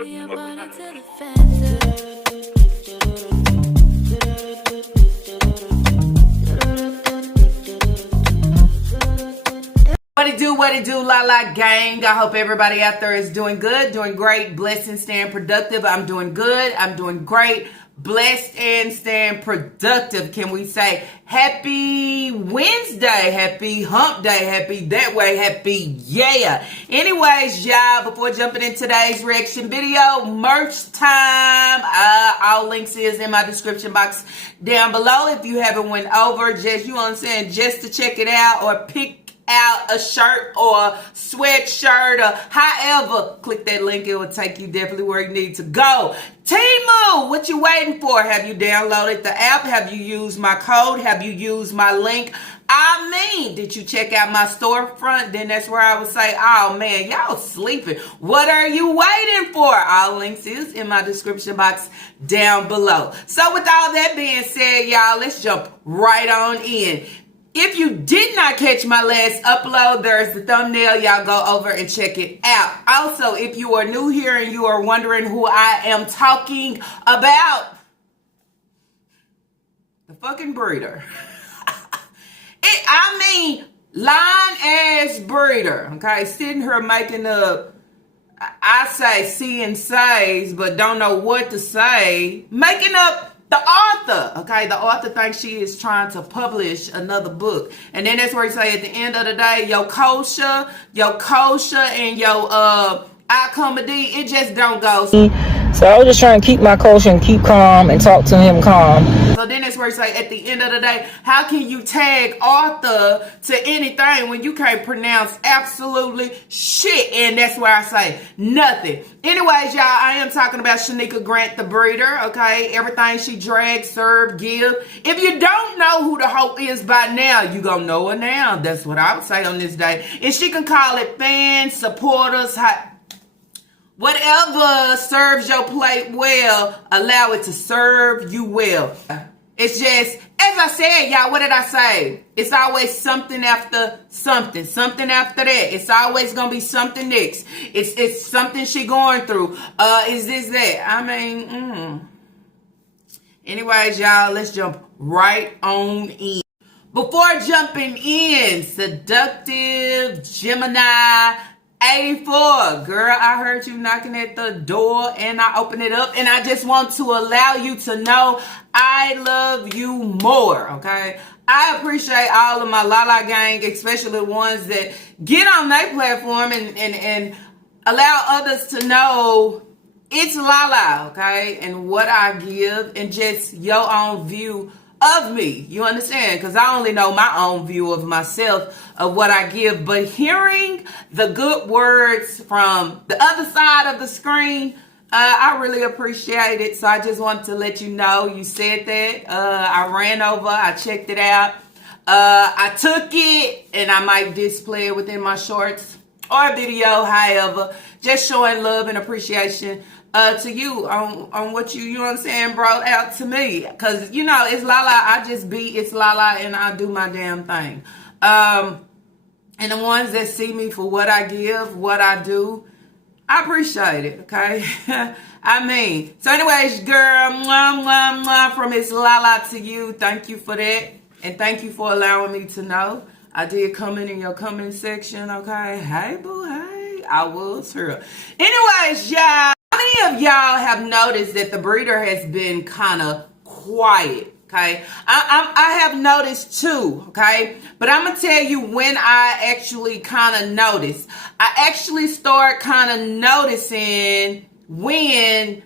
What it do, La La Gang. I hope everybody out there is doing good, doing great, blessed and staying productive. I'm doing good. I'm doing great, blessed and staying productive. Can we say happy Wednesday, happy hump day, happy that way, happy yeah. Anyways, y'all, before jumping in today's reaction video, merch time. All links is in my description box down below. If you haven't went over, just, you know what I'm saying, just to check it out or pick out a shirt or sweatshirt or however, click that link. It will take you definitely where you need to go. Temu, what you waiting for? Have you downloaded the app? Have you used my code? Have you used my link? Did you check out my storefront? Then that's where I would say, oh man, y'all sleeping. What are you waiting for? All links is in my description box down below. So with all that being said, y'all, let's jump right on in. If you did not catch my last upload, there's the thumbnail. Y'all go over and check it out. Also, if you are new here and you are wondering who I am talking about, the fucking breeder. Line ass breeder. Okay, sitting here making up, I say see and says, but don't know what to say. Making up the author, okay? The author thinks she is trying to publish another book. And then that's where you say at the end of the day, your kosher and your comedy, it just don't go. So I was just trying to keep my kosher and keep calm and talk to him calm. So then that's where you say at the end of the day, how can you tag author to anything when you can't pronounce absolutely shit? And that's where I say nothing. Anyways, y'all, I am talking about Shanika Grant, the breeder, okay? Everything she drags, serve, give. If you don't know who the hoe is by now, you gonna know her now. That's what I would say on this day. And she can call it fans, supporters, whatever serves your plate well, allow it to serve you well. It's just, as I said, y'all, what did I say? It's always something after something. Something after that. It's always going to be something next. It's something she going through. Is this that? Anyways, y'all, let's jump right on in. Before jumping in, seductive Gemini 84, girl, I heard you knocking at the door and I opened it up and I just want to allow you to know I love you more, okay? I appreciate all of my Lala gang, especially the ones that get on their platform and allow others to know it's Lala, okay? And what I give and just your own view of me, you understand? Because I only know my own view of myself, of what I give. But hearing the good words from the other side of the screen, I really appreciate it. So I just wanted to let you know you said that. I ran over, I checked it out. I took it and I might display it within my shorts or video, however, just showing love and appreciation to you on what you know what I'm saying, brought out to me. Because, you know, it's Lala. I just be, it's Lala and I do my damn thing. And the ones that see me for what I give, what I do, I appreciate it, okay? So anyways, girl, mwah, mwah, mwah, from It's Lala to you. Thank you for that. And thank you for allowing me to know. I did comment in your comment section, okay? Hey, boo, hey. I was her. Anyways, y'all. How many of y'all have noticed that the breeder has been kind of quiet? Okay, I have noticed too. Okay, but I'm gonna tell you when I actually kind of noticed. I actually start kind of noticing when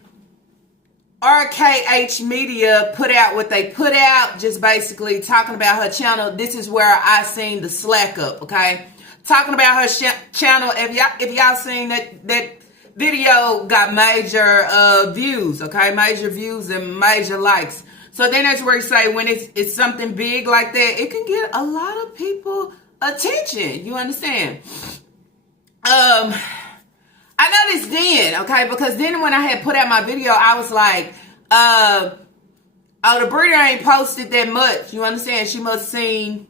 RKH Media put out what they put out, just basically talking about her channel. This is where I seen the slack up. Okay, talking about her channel. If y'all seen that video got major views, okay, major views and major likes. So then that's where you say when it's something big like that, it can get a lot of people attention. You understand? I noticed then, okay, because then when I had put out my video, I was like, oh, the breeder ain't posted that much. You understand? She must have seen,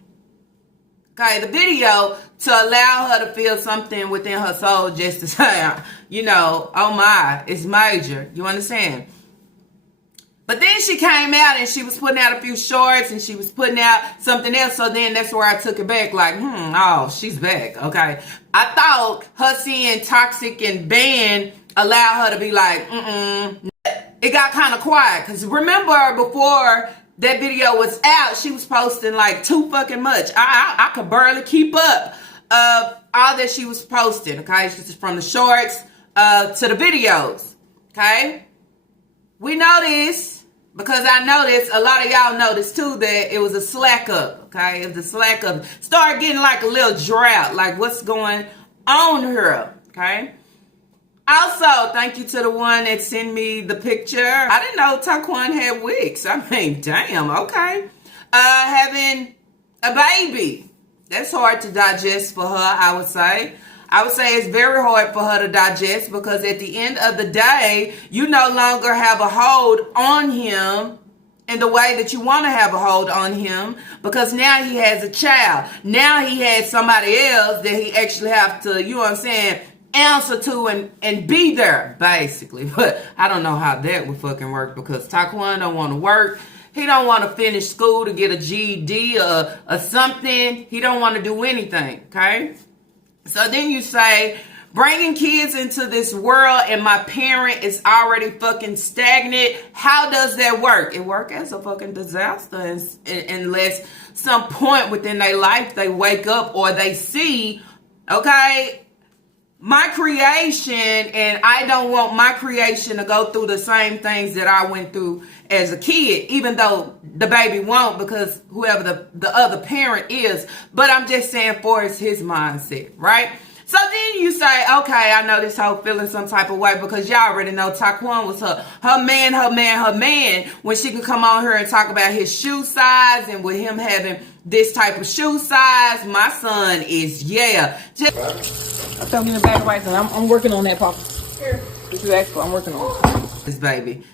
okay, the video to allow her to feel something within her soul just to say, you know, oh my, it's major. You understand? But then she came out and she was putting out a few shorts and she was putting out something else. So then that's where I took it back. Like, oh, she's back. Okay. I thought her seeing Toxic and Ban allowed her to be like, It got kind of quiet. Because remember, before that video was out, she was posting like too fucking much. I could barely keep up all that she was posting. Okay. Just from the shorts to the videos. Okay. We know this because I noticed, a lot of y'all noticed too, that it was a slack up, okay? It was a slack up. Start getting like a little drought, like what's going on here, okay? Also, thank you to the one that sent me the picture. I didn't know Taquan had wigs. I mean, damn, okay. Having a baby. That's hard to digest for her, I would say. I would say it's very hard for her to digest because at the end of the day, you no longer have a hold on him in the way that you want to have a hold on him because now he has a child. Now he has somebody else that he actually have to, you know what I'm saying, answer to and be there, basically. But I don't know how that would fucking work because Taquan don't want to work. He don't want to finish school to get a GED or something. He don't want to do anything, okay? So then you say, bringing kids into this world and my parent is already fucking stagnant. How does that work? It work as a fucking disaster unless some point within their life they wake up or they see, okay, my creation, and I don't want my creation to go through the same things that I went through as a kid, even though the baby won't because whoever the other parent is. But I'm just saying for it's his mindset, right? So then you say, okay, I know this whole feeling some type of way because y'all already know Taquan was her man, when she can come on here and talk about his shoe size and with him having this type of shoe size. My son is, just I told him in the bag right now. I'm working on that, Papa. Here. What you asked for, I'm working on this baby.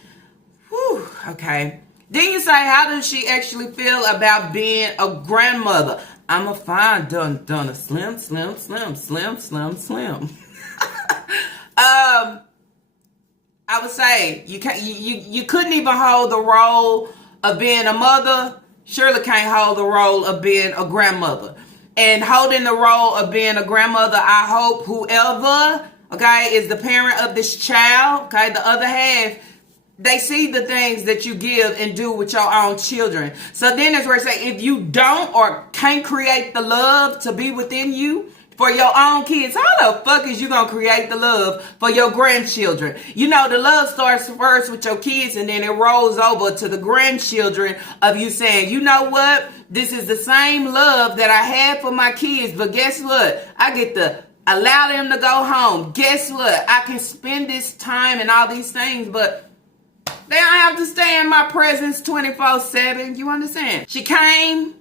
Whew, okay. Then you say, how does she actually feel about being a grandmother? I'm a fine done a slim. I would say you couldn't even hold the role of being a mother. Surely can't hold the role of being a grandmother. And holding the role of being a grandmother, I hope whoever, okay, is the parent of this child, okay, the other half, they see the things that you give and do with your own children. So then that's where I say, if you don't or can't create the love to be within you for your own kids, how the fuck is you going to create the love for your grandchildren? You know, the love starts first with your kids and then it rolls over to the grandchildren of you saying, you know what? This is the same love that I had for my kids, but guess what? I get to allow them to go home. Guess what? I can spend this time and all these things, but they don't have to stay in my presence 24/7. You understand? She came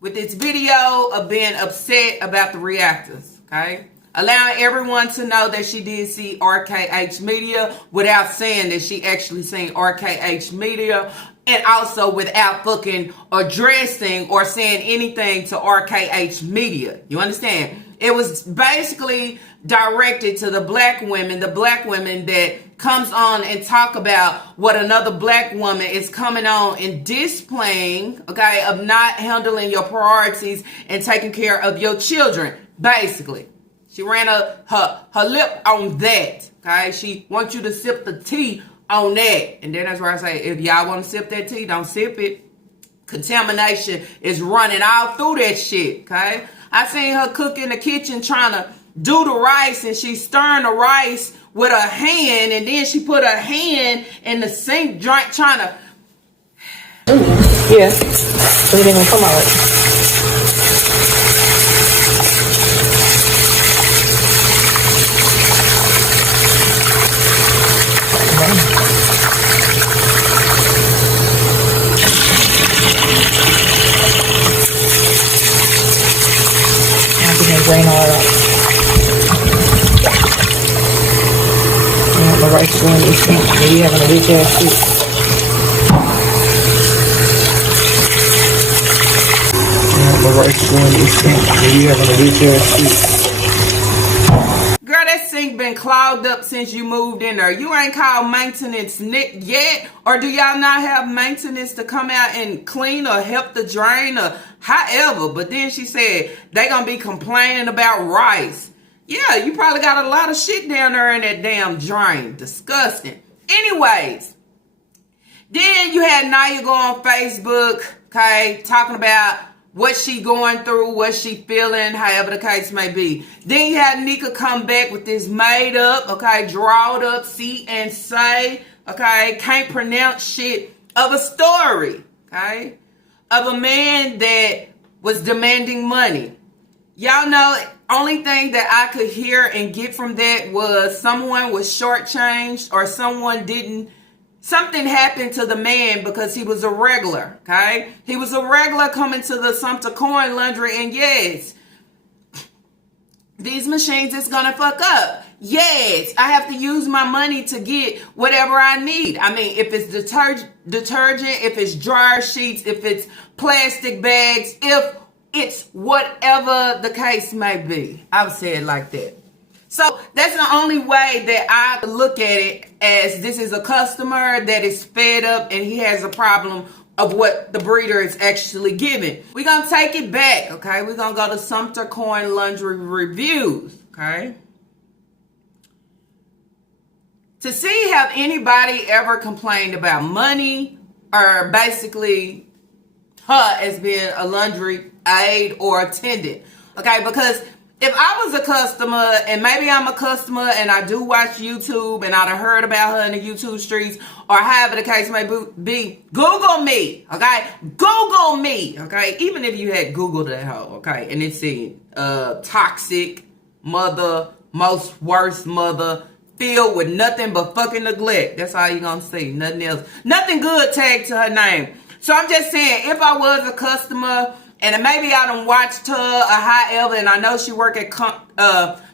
with this video of being upset about the reactors, okay? Allowing everyone to know that she did see RKH Media without saying that she actually seen RKH Media, and also without fucking addressing or saying anything to RKH Media. You understand? It was basically directed to the black women that comes on and talk about what another black woman is coming on and displaying, okay, of not handling your priorities and taking care of your children, basically. She ran her lip on that, okay? She wants you to sip the tea on that. And then that's where I say, if y'all want to sip that tea, don't sip it. Contamination is running all through that shit, okay? I seen her cook in the kitchen trying to do the rice, and she's stirring the rice with her hand, and then she put her hand in the sink trying to... Yeah. So it ain't gonna come out. Drain all that. And the rice going to sink. Maybe having a rich ass soup. My rice going to sink. We having a weak ass shit. Girl, that sink been clogged up since you moved in there. You ain't called maintenance yet? Or do y'all not have maintenance to come out and clean or help the drain or however? But then she said they gonna be complaining about rice. Yeah, you probably got a lot of shit down there in that damn drain. Disgusting. Anyways, then you had Naya go on Facebook, okay, talking about what she going through, what she feeling, however the case may be. Then you had Nika come back with this made up, okay, drawed up, see and say, okay, can't pronounce shit of a story, okay, of a man that was demanding money. Y'all know, only thing that I could hear and get from that was someone was shortchanged or something happened to the man because he was a regular, okay? He was a regular coming to the Sumter Coin Laundry, and yes, these machines is gonna fuck up. Yes, I have to use my money to get whatever I need. I mean, if it's detergent, if it's dryer sheets, if it's plastic bags, if it's whatever the case may be. I've said it like that. So that's the only way that I look at it, as this is a customer that is fed up and he has a problem of what the breeder is actually giving. We're going to take it back, okay? We're going to go to Sumter Coin Laundry reviews, okay? To see have anybody ever complained about money or basically her as being a laundry aide or attendant, okay? Because if I was a customer, and maybe I'm a customer and I do watch YouTube and I'd have heard about her in the YouTube streets or however the case may be, Google me, okay? Google me, okay? Even if you had Googled that hoe, okay? And it's seen toxic mother, most worst mother, filled with nothing but fucking neglect. That's all you're gonna see, nothing else. Nothing good tagged to her name. So I'm just saying, if I was a customer and maybe I done watched her or however, and I know she work at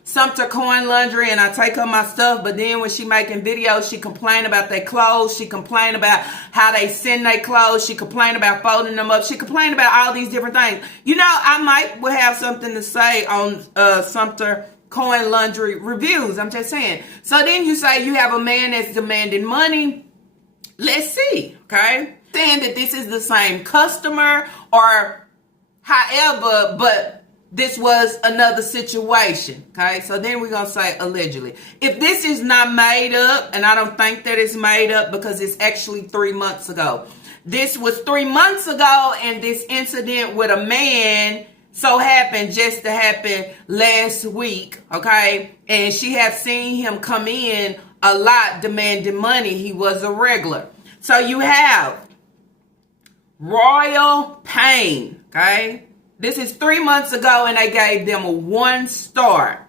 Sumter Coin Laundry and I take her my stuff, but then when she making videos, she complain about their clothes, she complain about how they send their clothes, she complain about folding them up, she complain about all these different things. You know, I might will have something to say on Sumter Coin Laundry reviews. I'm just saying. So then you say you have a man that's demanding money. Let's see, okay? Saying that this is the same customer or however, but this was another situation, okay? So then we're going to say allegedly. If this is not made up, and I don't think that it's made up because it's actually 3 months ago. This was 3 months ago, and this incident with a man so happened just to happen last week, okay? And she have seen him come in a lot demanding money. He was a regular. So you have Royal Pain, okay? This is 3 months ago and they gave them a 1 star.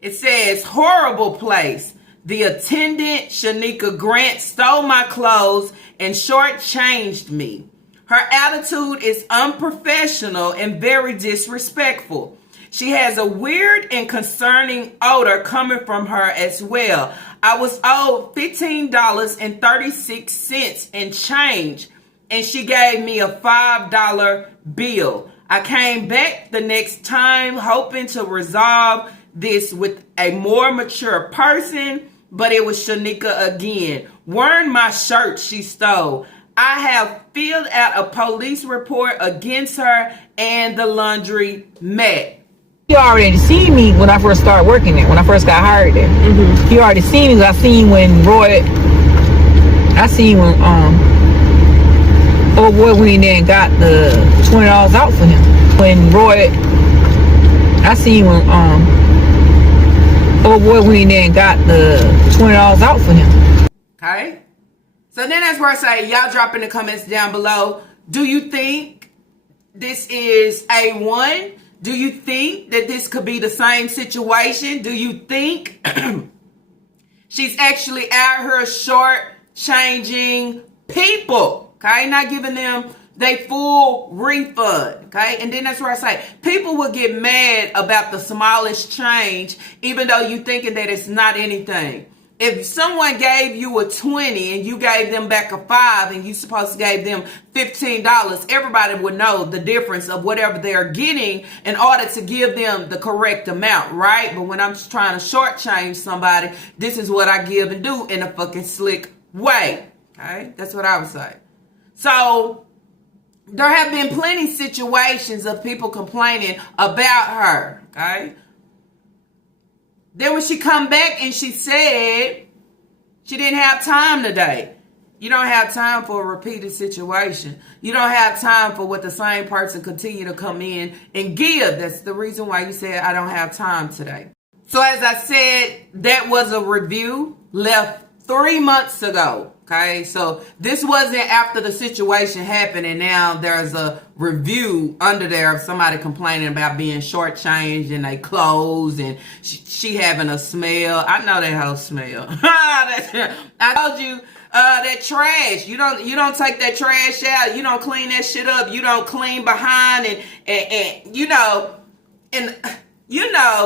It says, horrible place. The attendant, Shanika Grant, stole my clothes and shortchanged me. Her attitude is unprofessional and very disrespectful. She has a weird and concerning odor coming from her as well. I was owed $15.36 and change, and she gave me a $5 bill. I came back the next time hoping to resolve this with a more mature person, but it was Shanika again. Wearing my shirt she stole. I have filled out a police report against her and the laundry mat. He already seen me when I first started working there, when I first got hired there. Mm-hmm. He already seen me. I seen when old boy went in there and got the $20 out for him. Old boy went in there and got the $20 out for him. Okay? So then that's where I say, y'all drop in the comments down below. Do you think this is A1? Do you think that this could be the same situation? Do you think she's actually out here short-changing people? Okay? Not giving them they full refund, okay? And then that's where I say, people will get mad about the smallest change, even though you thinking that it's not anything. If someone gave you a 20 and you gave them back a 5 and you supposed to give them $15, everybody would know the difference of whatever they're getting in order to give them the correct amount, right? But when I'm just trying to shortchange somebody, this is what I give and do in a fucking slick way. Okay? That's what I would say. So there have been plenty situations of people complaining about her. Okay? Then when she come back and she said she didn't have time today. You don't have time for a repeated situation. You don't have time for what the same person continue to come in and give. That's the reason why you said I don't have time today. So as I said, that was a review left 3 months ago. Okay, so this wasn't after the situation happened and now there's a review under there of somebody complaining about being shortchanged in their clothes and she having a smell. I know that whole smell. I told you that trash. You don't take that trash out. You don't clean that shit up. You don't clean behind and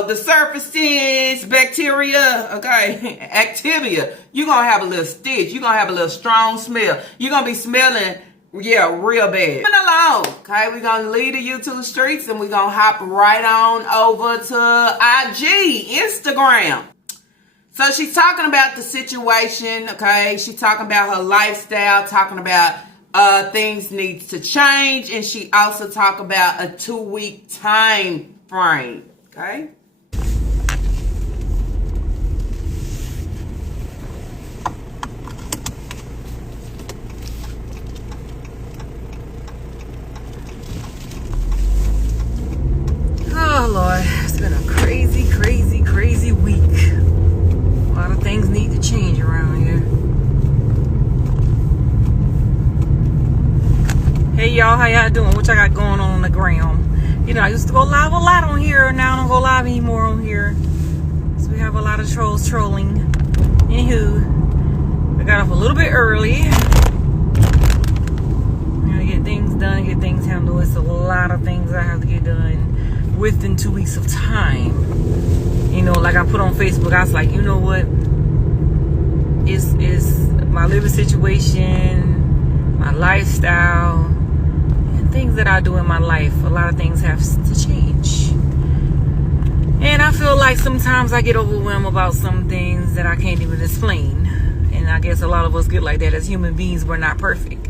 the surfaces, bacteria, okay, activia, you're going to have a little stitch. You're going to have a little strong smell. You're going to be smelling, real bad. Moving along, okay, we're going to lead you to the streets and we're going to hop right on over to IG, Instagram. So she's talking about the situation, okay, she's talking about her lifestyle, talking about things needs to change, and she also talked about a 2-week time frame. Okay. Oh Lord, it's been a crazy week. A lot of things need to change around here. Hey y'all, how y'all doing? What y'all got going on the ground? You know, I used to go live a lot on here. Now I don't go live anymore on here. So we have a lot of trolls trolling. Anywho, I got off a little bit early. I gotta get things done, get things handled. It's a lot of things I have to get done within 2 weeks of time. You know, like I put on Facebook, I was like, you know what? It's my living situation, my lifestyle, things that I do in my life. A lot of things have to change, and I feel like sometimes I get overwhelmed about some things that I can't even explain. And I guess a lot of us get like that as human beings. We're not perfect.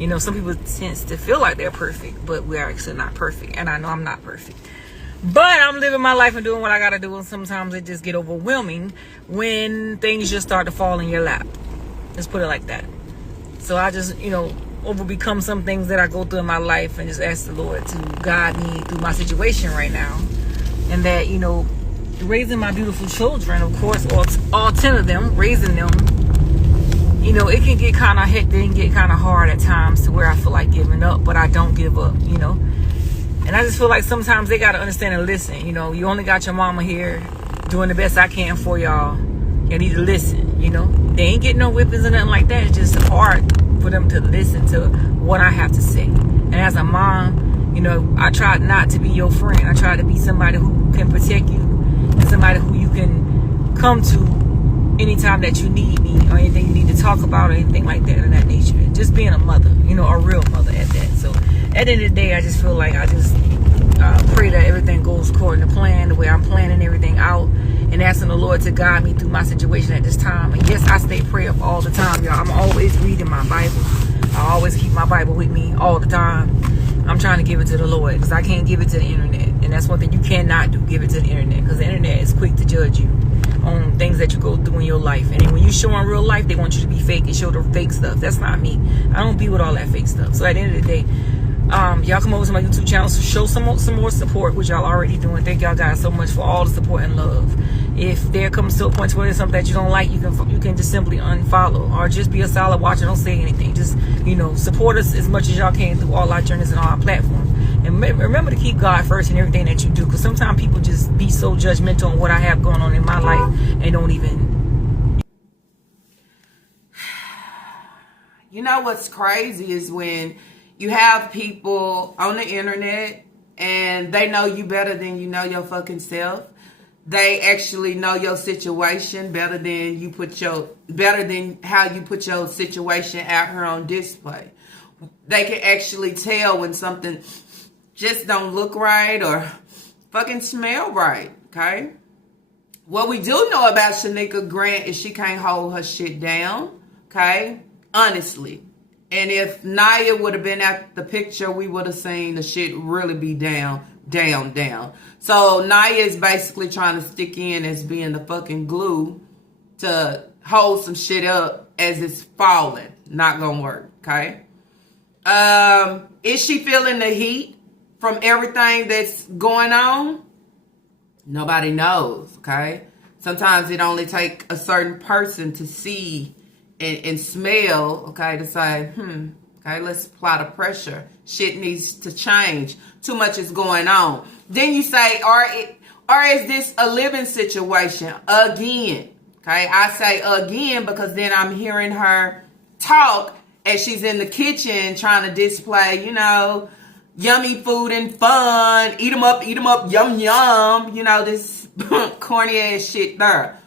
You know, some people tend to feel like they're perfect, but we're actually not perfect. And I know I'm not perfect, but I'm living my life and doing what I gotta do. And sometimes it just get overwhelming when things just start to fall in your lap. Let's put it like that. So I just, overcome some things that I go through in my life and just ask the Lord to guide me through my situation right now. And that, raising my beautiful children, of course, all 10 of them, raising them, it can get kind of hectic and get kind of hard at times to where I feel like giving up, but I don't give up, And I just feel like sometimes they got to understand and listen. You only got your mama here doing the best I can for y'all. You need to listen, They ain't getting no whippings or nothing like that. It's just hard for them to listen to what I have to say. And as a mom, I try not to be your friend. I try to be somebody who can protect you and somebody who you can come to anytime that you need me or anything you need to talk about or anything like that of that nature. Just being a mother, a real mother at that. So at the end of the day, I just feel like I just pray that everything goes according to plan, the way I'm planning everything out, and asking the Lord to guide me through my situation at this time. And yes, I stay prayerful all the time, y'all. I'm always reading my Bible. I always keep my Bible with me all the time. I'm trying to give it to the Lord because I can't give it to the internet. And that's one thing you cannot do, give it to the internet, because the internet is quick to judge you on things that you go through in your life. And then when you show in real life, they want you to be fake and show the fake stuff. That's not me. I don't be with all that fake stuff. So at the end of the day, y'all come over to my YouTube channel to show some more support, which y'all already doing. Thank y'all guys so much for all the support and love. If there comes to a point where there's something that you don't like, you can just simply unfollow or just be a solid watcher. Don't say anything. Just support us as much as y'all can through all our journeys and all our platforms. And remember to keep God first in everything that you do, because sometimes people just be so judgmental on what I have going on in my life and don't even. What's crazy is when you have people on the internet and they know you better than you know your fucking self. they actually know your situation better than how you put your situation out here on display. They can actually tell when something just don't look right or fucking smell right, okay? What we do know about Shanika Grant is she can't hold her shit down, okay? Honestly. And if Naya would have been at the picture, we would have seen the shit really be down. So Naya is basically trying to stick in as being the fucking glue to hold some shit up as it's falling. Not gonna work, okay? Is she feeling the heat from everything that's going on? Nobody knows, okay? Sometimes it only takes a certain person to see and smell, okay, to say, okay, let's apply the pressure. Shit needs to change. Too much is going on. Then you say, or is this a living situation? Again, okay? I say again because then I'm hearing her talk as she's in the kitchen trying to display, yummy food and fun. Eat 'em up, yum, yum. This corny ass shit there.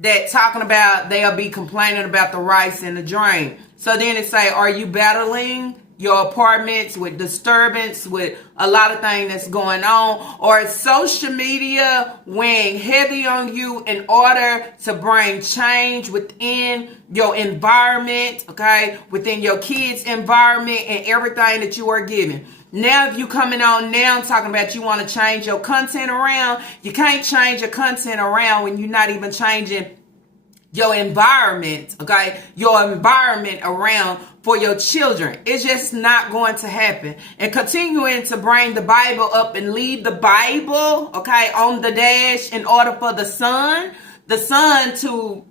That talking about they'll be complaining about the rice in the drain. So then it say, are you battling your apartments with disturbance, with a lot of things that's going on? Or is social media weighing heavy on you in order to bring change within your environment, okay? Within your kids' environment and everything that you are giving. Now, if you coming on now talking about you want to change your content around, you can't change your content around when you're not even changing your environment, okay? Your environment around for your children. It's just not going to happen. And continuing to bring the Bible up and leave the Bible, okay, on the dash in order for the son to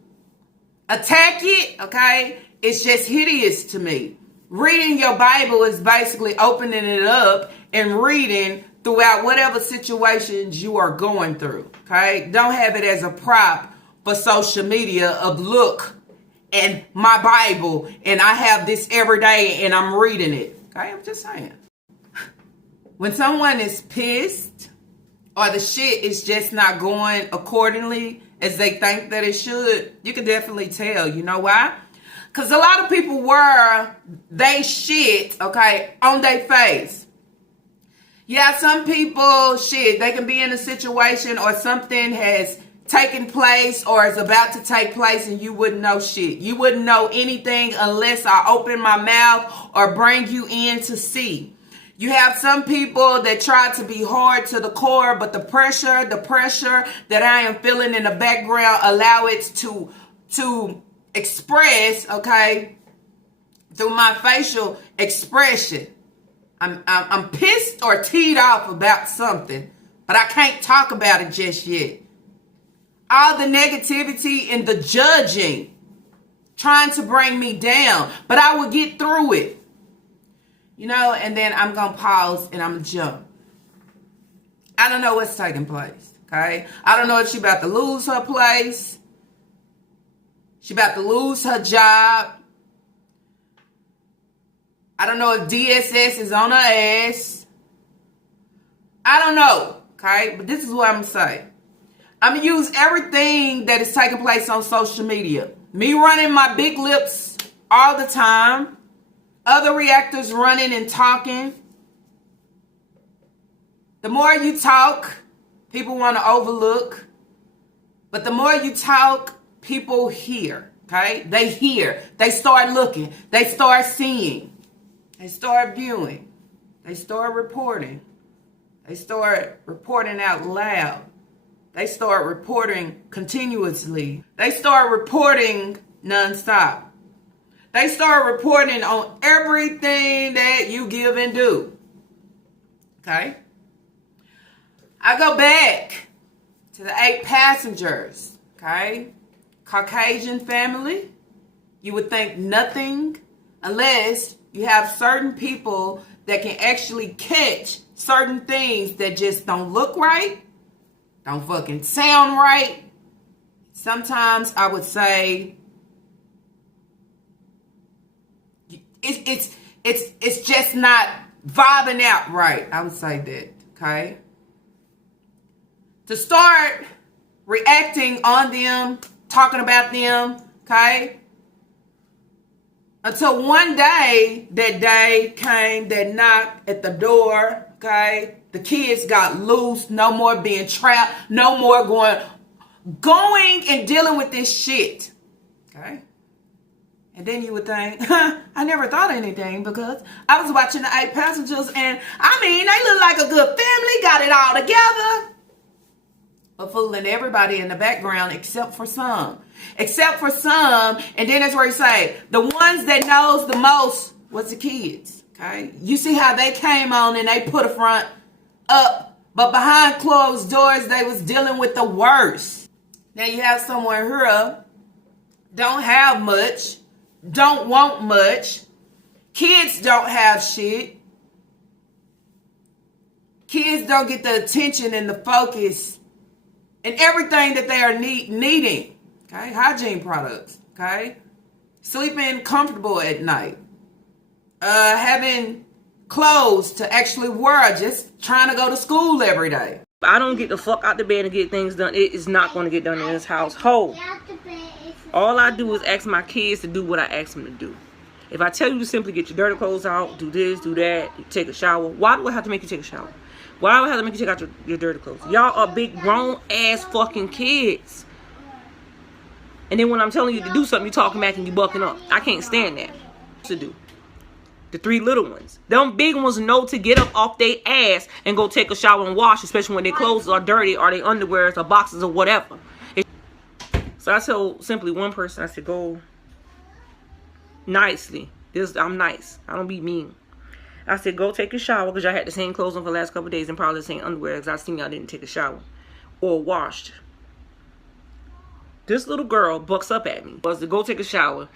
attack it, okay? It's just hideous to me. Reading your Bible is basically opening it up and reading throughout whatever situations you are going through, okay? Don't have it as a prop for social media of look and my Bible and I have this every day and I'm reading it, okay? I'm just saying. When someone is pissed or the shit is just not going accordingly as they think that it should, you can definitely tell. You know why? Because a lot of people wear they shit, okay, on their face. Yeah, some people, shit, they can be in a situation or something has taken place or is about to take place and you wouldn't know shit. You wouldn't know anything unless I open my mouth or bring you in to see. You have some people that try to be hard to the core, but the pressure that I am feeling in the background allow it to express, okay, through my facial expression. I'm pissed or teed off about something, but I can't talk about it just yet. All the negativity and the judging trying to bring me down, but I will get through it. And then I'm going to pause and I'm going to jump. I don't know what's taking place, okay? I don't know if she about to lose her place. She about to lose her job. I don't know if DSS is on her ass. I don't know, okay? But this is what I'm going to say. I'm going to use everything that is taking place on social media. Me running my big lips all the time. Other reactors running and talking. The more you talk, people want to overlook. But the more you talk, people hear, okay? They hear. They start looking. They start seeing. They start viewing. They start reporting. They start reporting out loud. They start reporting continuously. They start reporting nonstop. They start reporting on everything that you give and do. Okay? I go back to the 8 passengers. Okay? Caucasian family. You would think nothing unless you have certain people that can actually catch certain things that just don't look right, don't fucking sound right. Sometimes I would say it's just not vibing out right. I would say that, okay? To start reacting on them, talking about them, okay? Until one day, that day came, that knocked at the door, okay? The kids got loose, no more being trapped, no more going and dealing with this shit, okay? And then you would think, I never thought anything because I was watching the 8 Passengers and I mean, they look like a good family, got it all together. But fooling everybody in the background except for some. Except for some, and then that's where you say, the ones that knows the most was the kids, okay? You see how they came on and they put a front up, but behind closed doors, they was dealing with the worst. Now you have someone here, don't have much, don't want much. Kids don't have shit. Kids don't get the attention and the focus and everything that they are needing. Okay, hygiene products. Okay, sleeping comfortable at night. Having clothes to actually wear. Just trying to go to school every day. I don't get the fuck out the bed and get things done. It is not going to get done in this household. All I do is ask my kids to do what I ask them to do. If I tell you to simply get your dirty clothes out, do this, do that, take a shower, why do I have to make you take a shower? Why do I have to make you take out your dirty clothes? Y'all are big grown ass fucking kids. And then when I'm telling you to do something, you talking back and you bucking up. I can't stand that. To do. The 3 little ones. Them big ones know to get up off their ass and go take a shower and wash, especially when their clothes are dirty or their underwears or boxes or whatever. So I told simply one person, I said, go nicely. I'm nice. I don't be mean. I said, go take a shower because y'all had the same clothes on for the last couple of days and probably the same underwear because I seen y'all didn't take a shower or washed. This little girl bucks up at me. Was to go take a shower.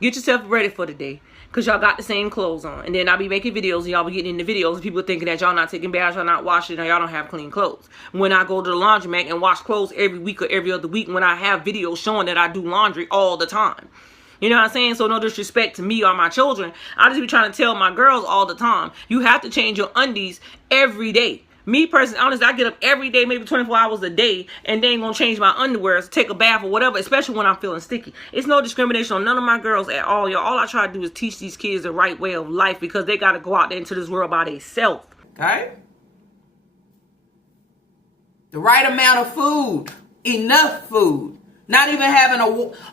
Get yourself ready for the day. Because y'all got the same clothes on. And then I'll be making videos and y'all be getting in the videos and people thinking that y'all not taking baths, y'all not washing, or y'all don't have clean clothes. When I go to the laundromat and wash clothes every week or every other week when I have videos showing that I do laundry all the time. You know what I'm saying? So no disrespect to me or my children. I just be trying to tell my girls all the time. You have to change your undies every day. Me personally, honestly, I get up every day, maybe 24 hours a day, and they ain't gonna change my underwear, take a bath or whatever, especially when I'm feeling sticky. It's no discrimination on none of my girls at all, y'all. All I try to do is teach these kids the right way of life because they gotta go out there into this world by themselves. Okay? The right amount of food. Enough food. Not even having a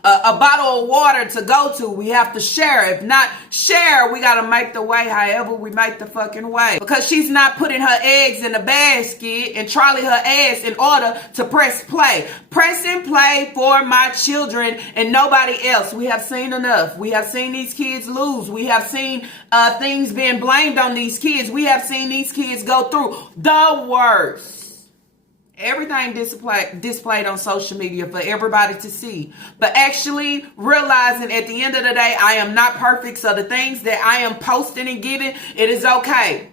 bottle of water to go to. We have to share. If not share, we got to make the way however we make the fucking way. Because she's not putting her eggs in a basket and trolley her ass in order to press play. Press and play for my children and nobody else. We have seen enough. We have seen these kids lose. We have seen things being blamed on these kids. We have seen these kids go through the worst. Everything displayed on social media for everybody to see. But actually realizing at the end of the day, I am not perfect. So the things that I am posting and giving, it is okay.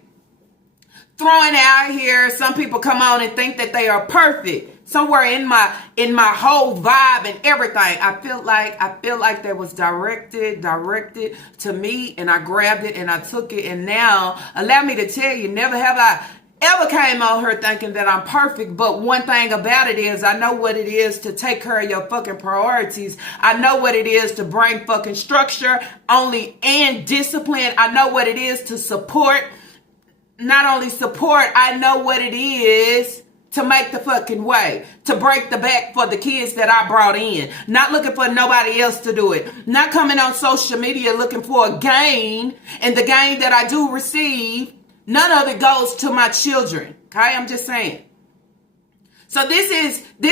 Throwing out here, some people come on and think that they are perfect. Somewhere in my whole vibe and everything, I feel like that was directed to me, and I grabbed it and I took it. And now, allow me to tell you, never have I ever came on her thinking that I'm perfect. But one thing about it is I know what it is to take care of your fucking priorities. I know what it is to bring fucking structure only and discipline. I know what it is to support. Not only support, I know what it is to make the fucking way, to break the back for the kids that I brought in. Not looking for nobody else to do it. Not coming on social media looking for a gain, and the gain that I do receive, none of it goes to my children. Okay, I'm just saying. So this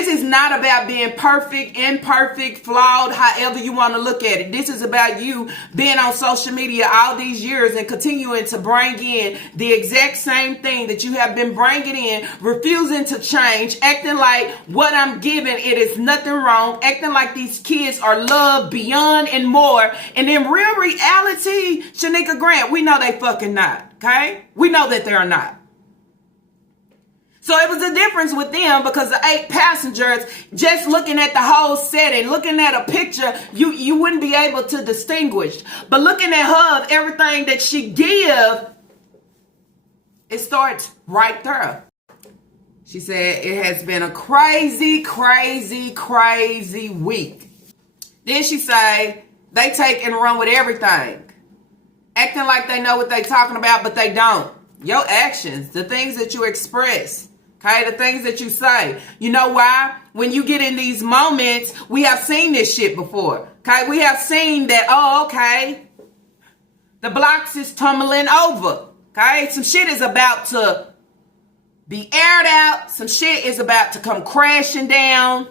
is not about being perfect, imperfect, flawed, however you want to look at it. This is about you being on social media all these years and continuing to bring in the exact same thing that you have been bringing in, refusing to change, acting like what I'm giving, it is nothing wrong, acting like these kids are loved beyond and more. And in real reality, Shanika Grant, we know they fucking not, okay? We know that they're not. So it was a difference with them because the 8 passengers, just looking at the whole setting, looking at a picture, you wouldn't be able to distinguish. But looking at her, everything that she give, it starts right there. She said it has been a crazy, crazy, crazy week. Then she say they take and run with everything. Acting like they know what they talking about, but they don't. Your actions, the things that you express, okay, the things that you say. You know why? When you get in these moments, we have seen this shit before. Okay, we have seen that, oh, okay, the blocks is tumbling over. Okay, some shit is about to be aired out. Some shit is about to come crashing down.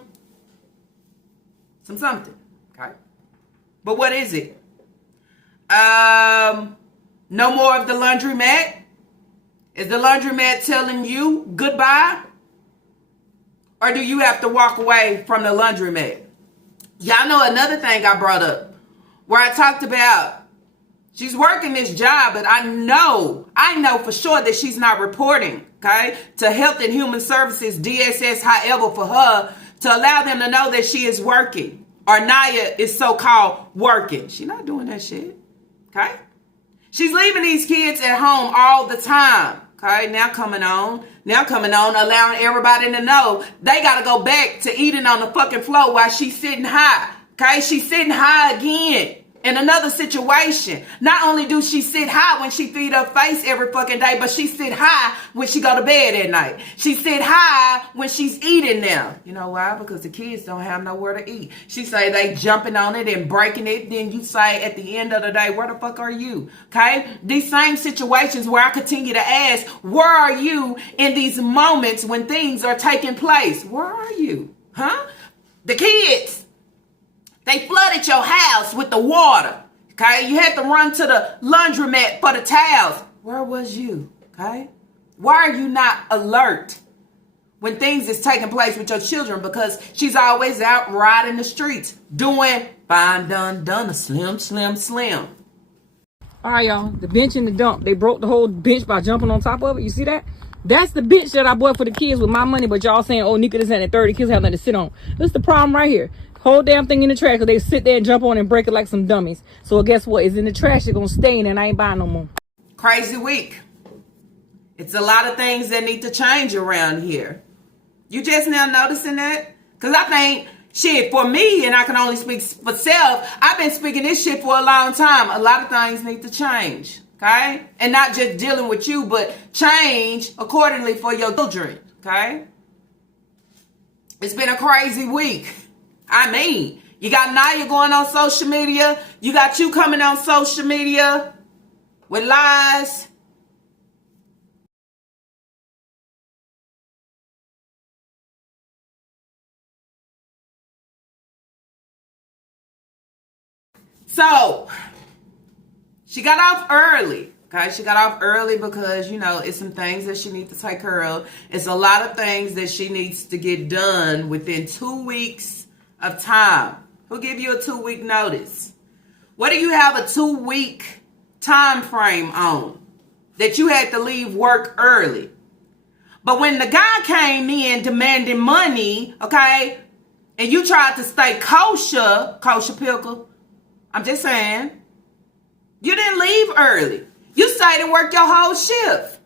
Something. Okay. But what is it? No more of the laundromat. Is the laundromat telling you goodbye? Or do you have to walk away from the laundromat? Y'all know another thing I brought up where I talked about she's working this job, but I know for sure that she's not reporting, okay, to Health and Human Services, DSS, however, for her to allow them to know that she is working. Or Naya is so-called working. She's not doing that shit, okay? She's leaving these kids at home all the time, okay? Now coming on, allowing everybody to know they got to go back to eating on the fucking floor while she's sitting high, okay? She's sitting high again. In another situation, not only do she sit high when she feed her face every fucking day, but she sit high when she go to bed at night. She sit high when she's eating now. You know why? Because the kids don't have nowhere to eat. She say they jumping on it and breaking it. Then you say at the end of the day, where the fuck are you? Okay? These same situations where I continue to ask, where are you in these moments when things are taking place? Where are you? Huh? The kids. They flooded your house with the water, okay? You had to run to the laundromat for the towels. Where was you, okay? Why are you not alert when things is taking place with your children? Because she's always out riding the streets, doing fine, done, a slim. All right, y'all. The bench in the dump. They broke the whole bench by jumping on top of it. You see that? That's the bench that I bought for the kids with my money, but y'all saying, oh, Nika, this ain't 30. Kids have nothing to sit on. This is the problem right here. Whole damn thing in the trash because they sit there and jump on and break it like some dummies. So guess what? It's in the trash. It's going to stay in and I ain't buying no more. Crazy week. It's a lot of things that need to change around here. You just now noticing that? Because I think, shit, for me, and I can only speak for self, I've been speaking this shit for a long time. A lot of things need to change, okay? And not just dealing with you, but change accordingly for your children, okay? It's been a crazy week. I mean, you got Naya going on social media. You got you coming on social media with lies. So, she got off early. Okay, she got off early because, you know, it's some things that she needs to take care of. It's a lot of things that she needs to get done within 2 weeks of time. Who give you a 2-week notice? What do you have a 2-week time frame on? That you had to leave work early. But when the guy came in demanding money, okay, and you tried to stay kosher pickle, I'm just saying, you didn't leave early. You stayed and worked your whole shift.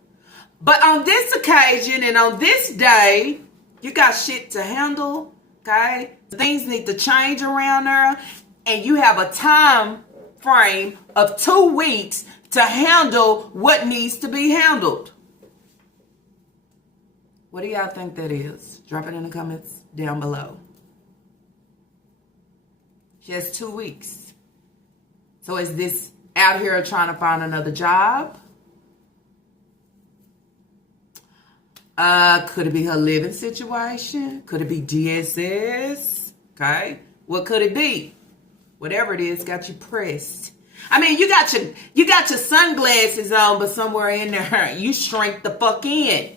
But on this occasion and on this day, you got shit to handle, okay? Things need to change around there. And you have a time frame of 2 weeks to handle what needs to be handled. What do y'all think that is? Drop it in the comments down below. She has 2 weeks. So is this out here trying to find another job? Could it be her living situation? Could it be DSS? Okay. What could it be? Whatever it is, got you pressed. I mean, you got your sunglasses on, but somewhere in there, you shrink the fuck in.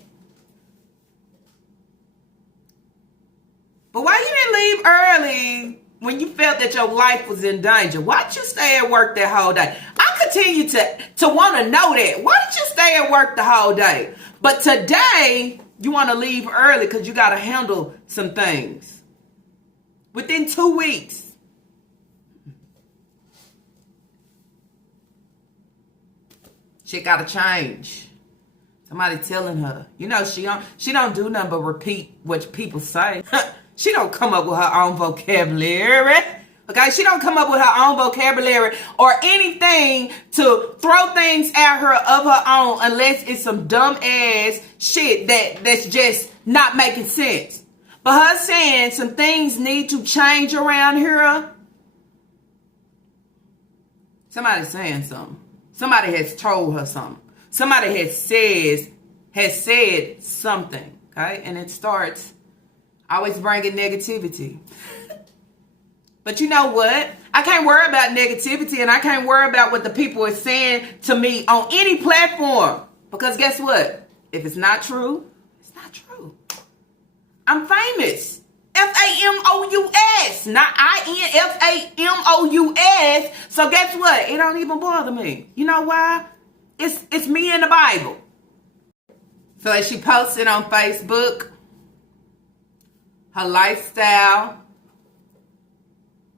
But why you didn't leave early when you felt that your life was in danger? Why'd you stay at work that whole day? I continue to want to know that. Why did you stay at work the whole day? But today, you want to leave early because you got to handle some things. Within 2 weeks. Shit got to change. Somebody telling her, she don't do nothing but repeat what people say. She don't come up with her own vocabulary. Okay, she don't come up with her own vocabulary or anything to throw things at her of her own unless it's some dumb ass shit that's just not making sense. But her saying some things need to change around here. Somebody's saying something. Somebody has told her something. Somebody has said something. Okay, and it starts always bringing negativity. But you know what? I can't worry about negativity, and I can't worry about what the people are saying to me on any platform. Because guess what? If it's not true, it's not true. I'm famous. Famous, not Infamous. So guess what? It don't even bother me. You know why? It's me and the Bible. So as she posted on Facebook, her lifestyle,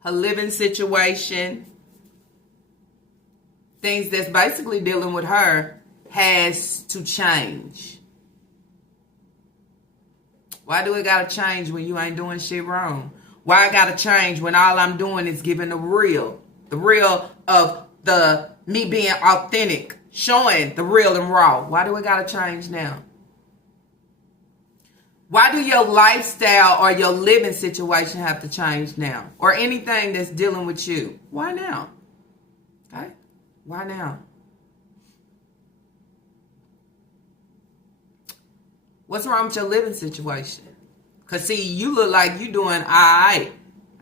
her living situation, things that's basically dealing with her has to change. Why do it gotta change when you ain't doing shit wrong? Why I gotta change when all I'm doing is giving the real of the me being authentic, showing the real and raw? Why do it gotta change now? Why do your lifestyle or your living situation have to change now? Or anything that's dealing with you? Why now? Okay? Why now? What's wrong with your living situation? Because, see, you look like you doing all right.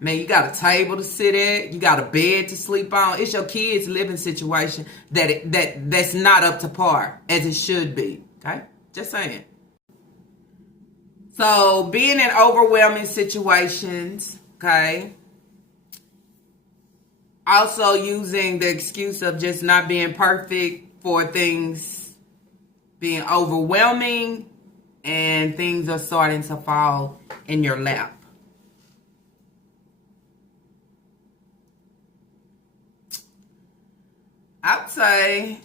Man, you got a table to sit at. You got a bed to sleep on. It's your kids' living situation that's not up to par as it should be. Okay? Just saying. So, being in overwhelming situations, okay? Also using the excuse of just not being perfect for things being overwhelming and things are starting to fall in your lap. I'd say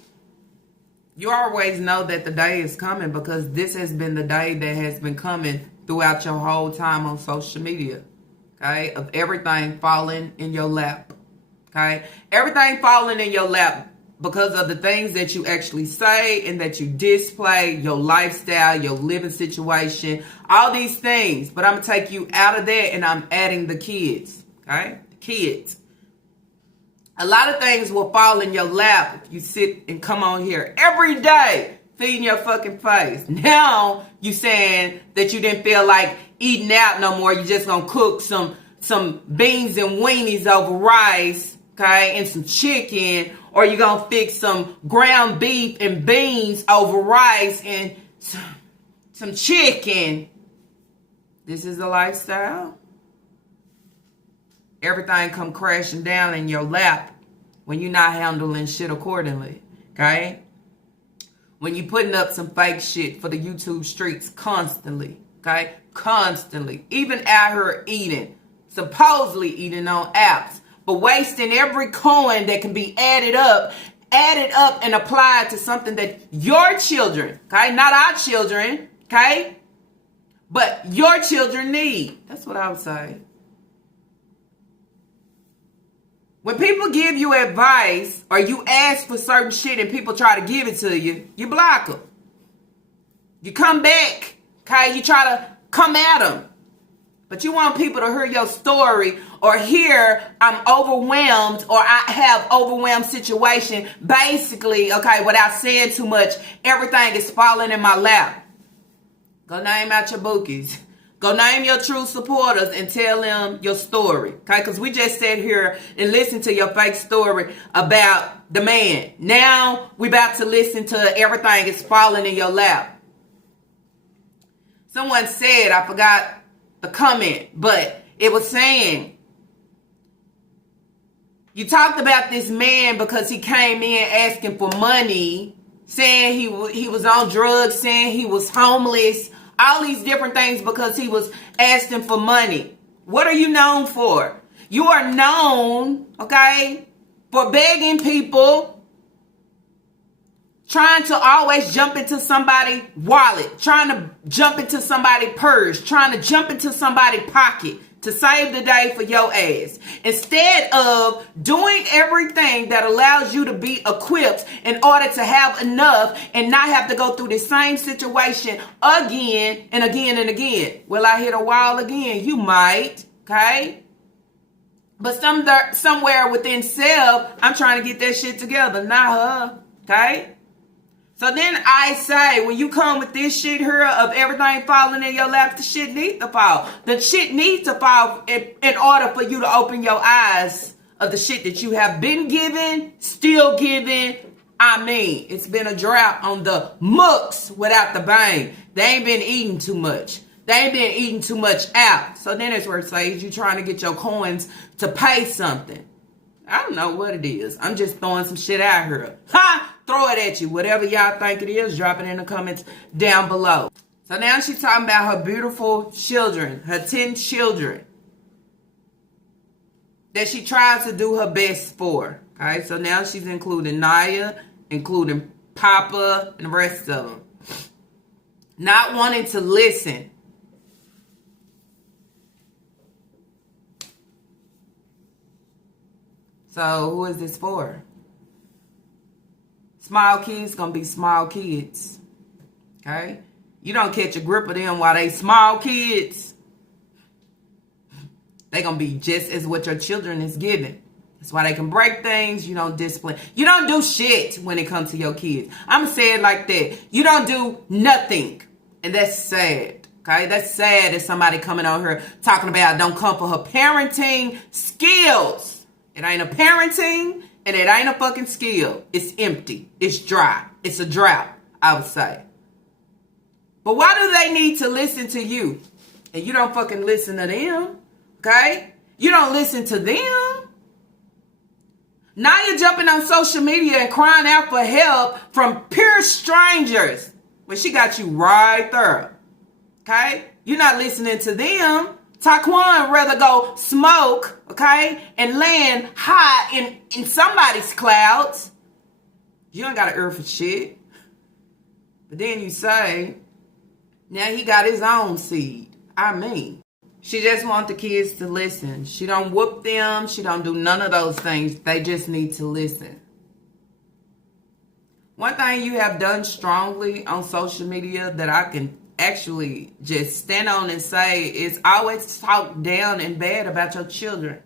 you always know that the day is coming because this has been the day that has been coming throughout your whole time on social media, okay? Of everything falling in your lap, okay? Everything falling in your lap because of the things that you actually say and that you display, your lifestyle, your living situation, all these things. But I'm going to take you out of that and I'm adding the kids, okay? The kids. A lot of things will fall in your lap if you sit and come on here every day feeding your fucking face. Now you saying that you didn't feel like eating out no more. You just gonna cook some beans and weenies over rice, okay, and some chicken, or you gonna fix some ground beef and beans over rice and some chicken. This is the lifestyle. Everything come crashing down in your lap when you're not handling shit accordingly, okay? When you putting up some fake shit for the YouTube streets constantly, okay? Constantly. Even out here eating, supposedly eating on apps, but wasting every coin that can be added up and applied to something that your children, okay? Not our children, okay? But your children need. That's what I would say. When people give you advice or you ask for certain shit and people try to give it to you, you block them. You come back, okay? You try to come at them. But you want people to hear your story or hear I'm overwhelmed or I have overwhelmed situation. Basically, okay, without saying too much, everything is falling in my lap. Go name out your bookies. Go name your true supporters and tell them your story, okay? Because we just sat here and listened to your fake story about the man. Now we about to listen to everything is falling in your lap. Someone said, I forgot the comment, but it was saying, you talked about this man because he came in asking for money, saying he was on drugs, saying he was homeless, all these different things because he was asking for money. What are you known for? You are known, okay, for begging people, trying to always jump into somebody's wallet, trying to jump into somebody's purse, trying to jump into somebody's pocket to save the day for your ass. Instead of doing everything that allows you to be equipped in order to have enough and not have to go through the same situation again and again and again. Will I hit a wall again? You might, okay? But somewhere within self, I'm trying to get that shit together, not her, okay? So then I say, when you come with this shit here of everything falling in your lap, the shit needs to fall. The shit needs to fall in order for you to open your eyes of the shit that you have been given, still giving. I mean, it's been a drought on the mooks without the bang. They ain't been eating too much. They ain't been eating too much out. So then it's where it says you trying to get your coins to pay something. I don't know what it is. I'm just throwing some shit out here. Ha! Throw it at you. Whatever y'all think it is, drop it in the comments down below. So now she's talking about her beautiful children, her 10 children that she tries to do her best for. Okay, so now she's including Naya, including Papa, and the rest of them. Not wanting to listen. So who is this for? Small kids gonna be small kids. Okay? You don't catch a grip of them while they small kids. They gonna be just as what your children is giving. That's why they can break things. You don't discipline. You don't do shit when it comes to your kids. I'm gonna say it like that. You don't do nothing. And that's sad. Okay? That's sad that somebody coming on here talking about don't come for her parenting skills. It ain't a parenting and it ain't a fucking skill. It's empty. It's dry. It's a drought, I would say. But why do they need to listen to you? And you don't fucking listen to them. Okay? You don't listen to them. Now you're jumping on social media and crying out for help from pure strangers. When she got you right there. Okay? You're not listening to them. Taquan rather go smoke, okay, and land high in somebody's clouds. You don't got to earn for shit. But then you say, now he got his own seed. I mean, she just want the kids to listen. She don't whoop them. She don't do none of those things. They just need to listen. One thing you have done strongly on social media that I can actually just stand on and say is always talk down and bad about your children.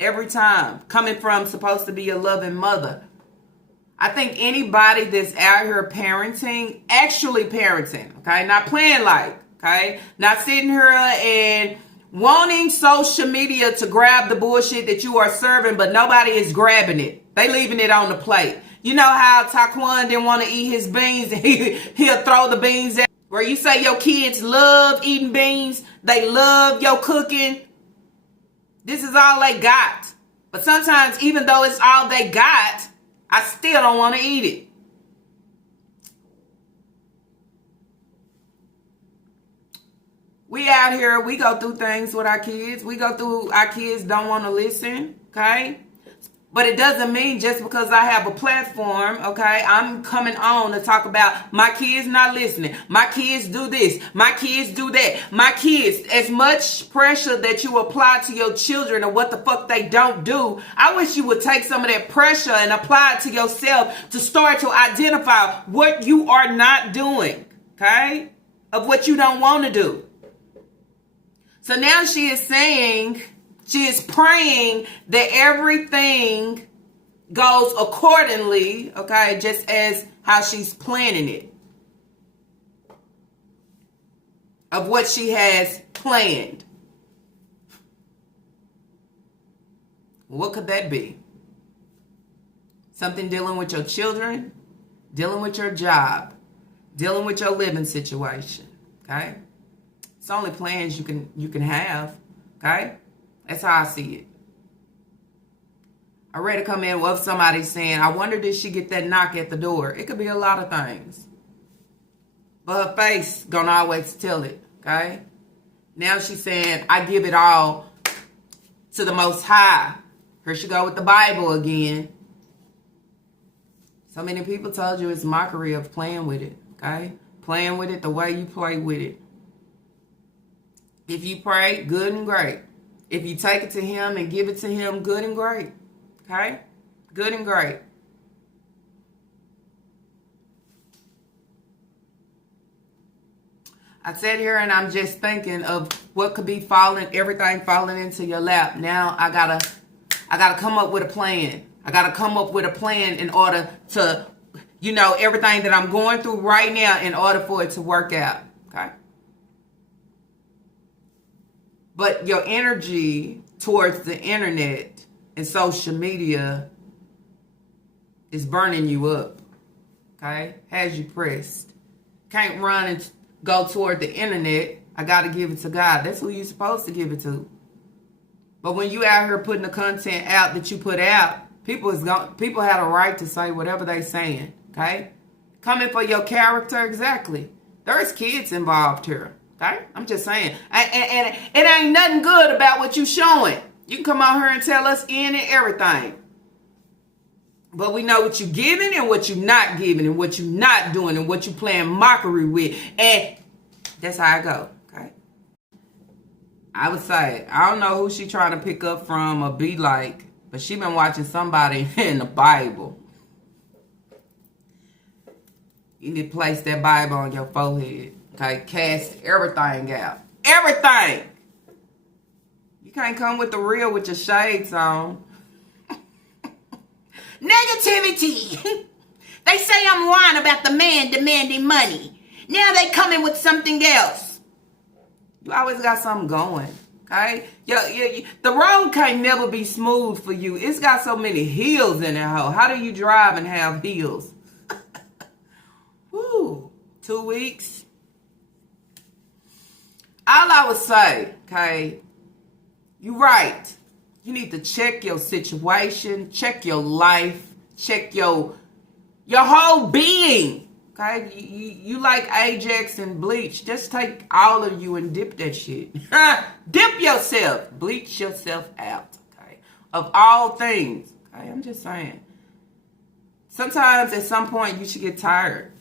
Every time. Coming from supposed to be a loving mother. I think anybody that's out here parenting, actually parenting, okay? Not playing like, okay? Not sitting here and wanting social media to grab the bullshit that you are serving, but nobody is grabbing it. They leaving it on the plate. You know how Taquan didn't want to eat his beans and he'll throw the beans at where you say your kids love eating beans, they love your cooking. This is all they got. But sometimes, even though it's all they got, I still don't want to eat it. We out here, we go through things with our kids. Our kids don't want to listen, okay? But it doesn't mean just because I have a platform, okay, I'm coming on to talk about my kids not listening. My kids do this. My kids do that. My kids, as much pressure that you apply to your children and what the fuck they don't do, I wish you would take some of that pressure and apply it to yourself to start to identify what you are not doing, okay, of what you don't want to do. So now she is saying, she is praying that everything goes accordingly, okay, just as how she's planning it. Of what she has planned. What could that be? Something dealing with your children, dealing with your job, dealing with your living situation, okay? It's only plans you can have, okay? That's how I see it. I read a comment of somebody saying, I wonder did she get that knock at the door? It could be a lot of things. But her face gonna always tell it, okay? Now she's saying, I give it all to the Most High. Here she go with the Bible again. So many people told you it's mockery of playing with it, okay? Playing with it the way you play with it. If you pray, good and great. If you take it to him and give it to him, good and great, okay? Good and great. I sat here and I'm just thinking of what could be everything falling into your lap. Now I gotta come up with a plan. I gotta come up with a plan in order to, everything that I'm going through right now in order for it to work out. Okay. But your energy towards the internet and social media is burning you up. Okay. Has you pressed. Can't run and go toward the internet. I got to give it to God. That's who you're supposed to give it to. But when you out here putting the content out that you put out, people have a right to say whatever they saying. Okay? Coming for your character, exactly. There's kids involved here. Okay? I'm just saying. And it ain't nothing good about what you showing. You can come out here and tell us in and everything. But we know what you giving and what you not giving and what you not doing and what you playing mockery with. And that's how I go. Okay. I would say, I don't know who she trying to pick up from or be like, but she been watching somebody in the Bible. You need to place that Bible on your forehead. Okay. Cast everything out. Everything. You can't come with the real with your shades on. Negativity. They say I'm lying about the man demanding money. Now they coming with something else. You always got something going, okay? The road can't never be smooth for you. It's got so many hills in it, hoe. How do you drive and have hills? Woo, 2 weeks. All I would say, okay, you right. You need to check your situation, check your life, check your whole being. Okay? You like Ajax and bleach. Just take all of you and dip that shit. Dip yourself. Bleach yourself out. Okay? Of all things. Okay? I'm just saying. Sometimes at some point you should get tired.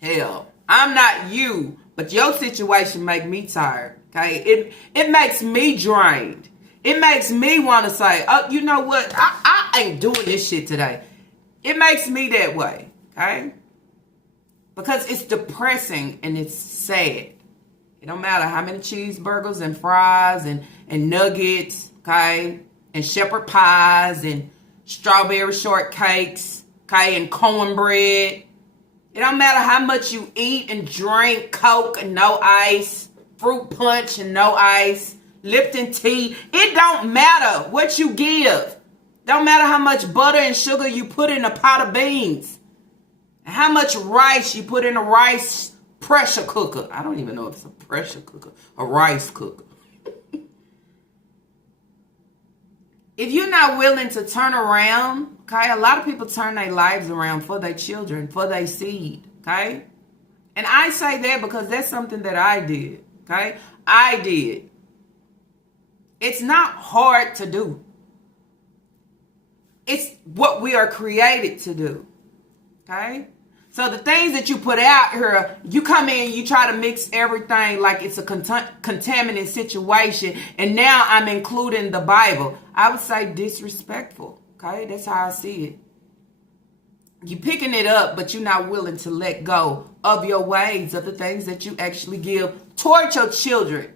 Hell, I'm not you, but your situation make me tired. Okay? It makes me drained. It makes me want to say, oh, you know what? I ain't doing this shit today. It makes me that way, okay? Because it's depressing and it's sad. It don't matter how many cheeseburgers and fries and nuggets, okay? And shepherd pies and strawberry shortcakes, okay? And cornbread. It don't matter how much you eat and drink Coke and no ice, fruit punch and no ice, Lipton tea. It don't matter what you give. Don't matter how much butter and sugar you put in a pot of beans. And how much rice you put in a rice pressure cooker. I don't even know if it's a pressure cooker. A rice cooker. If you're not willing to turn around, okay, a lot of people turn their lives around for their children, for their seed, okay? And I say that because that's something that I did, okay? I did. It's not hard to do. It's what we are created to do. Okay? So the things that you put out here, you come in, you try to mix everything like it's a contaminant situation. And now I'm including the Bible. I would say disrespectful. Okay? That's how I see it. You're picking it up, but you're not willing to let go of your ways, of the things that you actually give toward your children.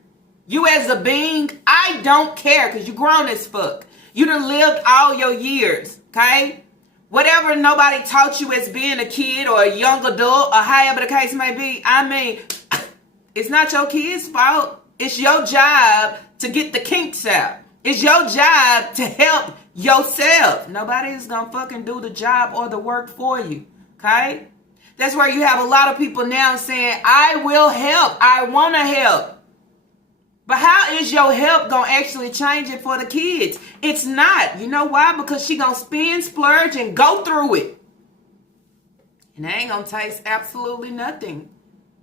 You as a being, I don't care because you're grown as fuck. You done lived all your years, okay? Whatever nobody taught you as being a kid or a young adult or however the case may be, I mean, it's not your kid's fault. It's your job to get the kinks out. It's your job to help yourself. Nobody is going to fucking do the job or the work for you, okay? That's where you have a lot of people now saying, I will help. I want to help. But how is your help going to actually change it for the kids? It's not. You know why? Because she going to spend, splurge, and go through it. And they ain't going to taste absolutely nothing.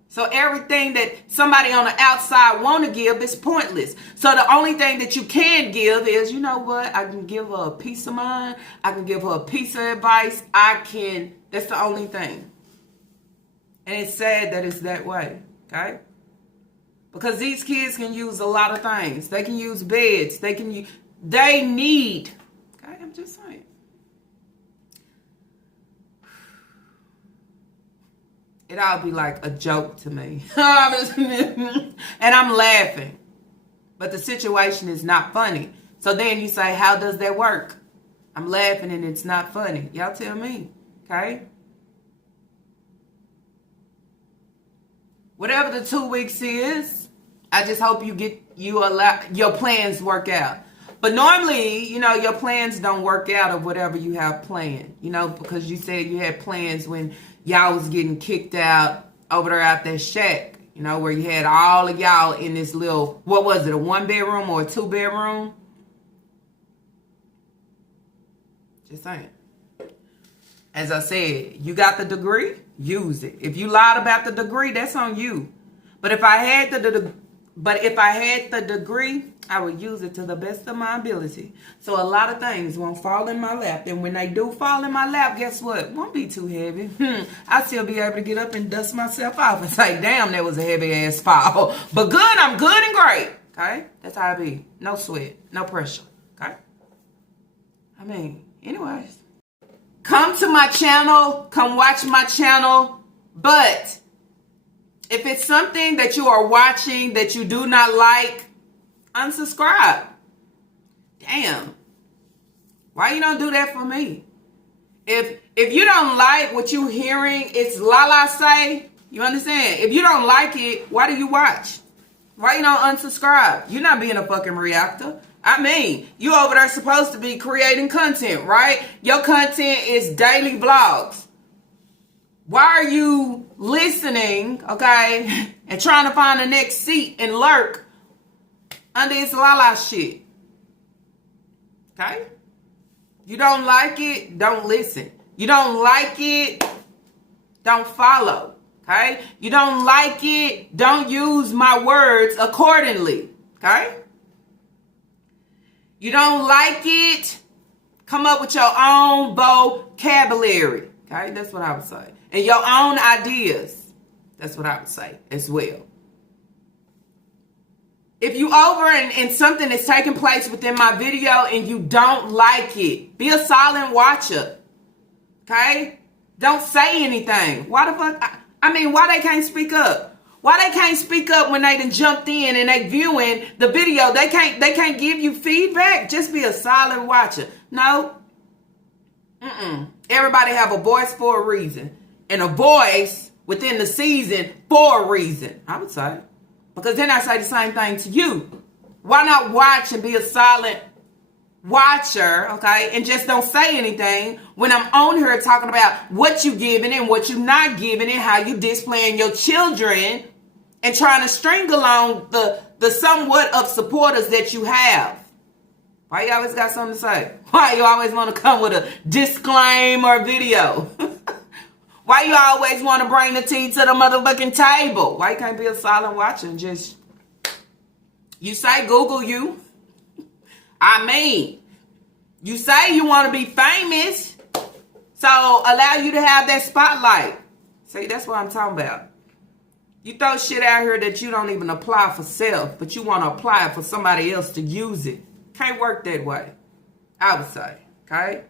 So everything that somebody on the outside want to give is pointless. So the only thing that you can give is, you know what? I can give her a piece of mind. I can give her a piece of advice. That's the only thing. And it's sad that it's that way, okay? Because these kids can use a lot of things. They can use beds. They need, okay? I'm just saying. It all be like a joke to me. And I'm laughing. But the situation is not funny. So then you say, how does that work? I'm laughing and it's not funny. Y'all tell me, okay? Whatever the 2 weeks is, I just hope your plans work out. But normally, your plans don't work out of whatever you have planned, because you said you had plans when y'all was getting kicked out over there out that shack, where you had all of y'all in this little, what was it, a 1-bedroom or a 2-bedroom? Just saying. As I said, you got the degree, use it. If you lied about the degree, that's on you. But if I had the degree, I would use it to the best of my ability. So a lot of things won't fall in my lap. And when they do fall in my lap, guess what? Won't be too heavy. I'll still be able to get up and dust myself off and say, damn, that was a heavy ass fall. But good, I'm good and great. Okay? That's how I be. No sweat. No pressure. Okay? Anyways. Come to my channel. Come watch my channel. But if it's something that you are watching that you do not like, unsubscribe. Damn. Why you don't do that for me? If you don't like what you hearing, it's Lala say, you understand? If you don't like it, why do you watch? Why you don't unsubscribe? You're not being a fucking reactor. You over there supposed to be creating content, right? Your content is daily vlogs. Why are you listening, okay, and trying to find the next seat and lurk under this Lala shit? Okay? You don't like it, don't listen. You don't like it, don't follow. Okay? You don't like it, don't use my words accordingly. Okay? You don't like it, come up with your own vocabulary. Okay? That's what I would say. And your own ideas. That's what I would say as well. If you over and something is taking place within my video and you don't like it, be a silent watcher. Okay? Don't say anything. Why the fuck? Why they can't speak up? Why they can't speak up when they done jumped in and they viewing the video? They can't give you feedback. Just be a silent watcher. No. Everybody have a voice for a reason. And a voice within the season for a reason, I would say. Because then I say the same thing to you. Why not watch and be a silent watcher, okay? And just don't say anything when I'm on here talking about what you giving and what you not giving and how you displaying your children and trying to string along the somewhat of supporters that you have. Why you always got something to say? Why you always want to come with a disclaimer video? Why you always want to bring the tea to the motherfucking table? Why you can't be a silent watcher and just... You say Google you. You say you want to be famous. So allow you to have that spotlight. See, that's what I'm talking about. You throw shit out here that you don't even apply for self, but you want to apply it for somebody else to use it. Can't work that way, I would say. Okay?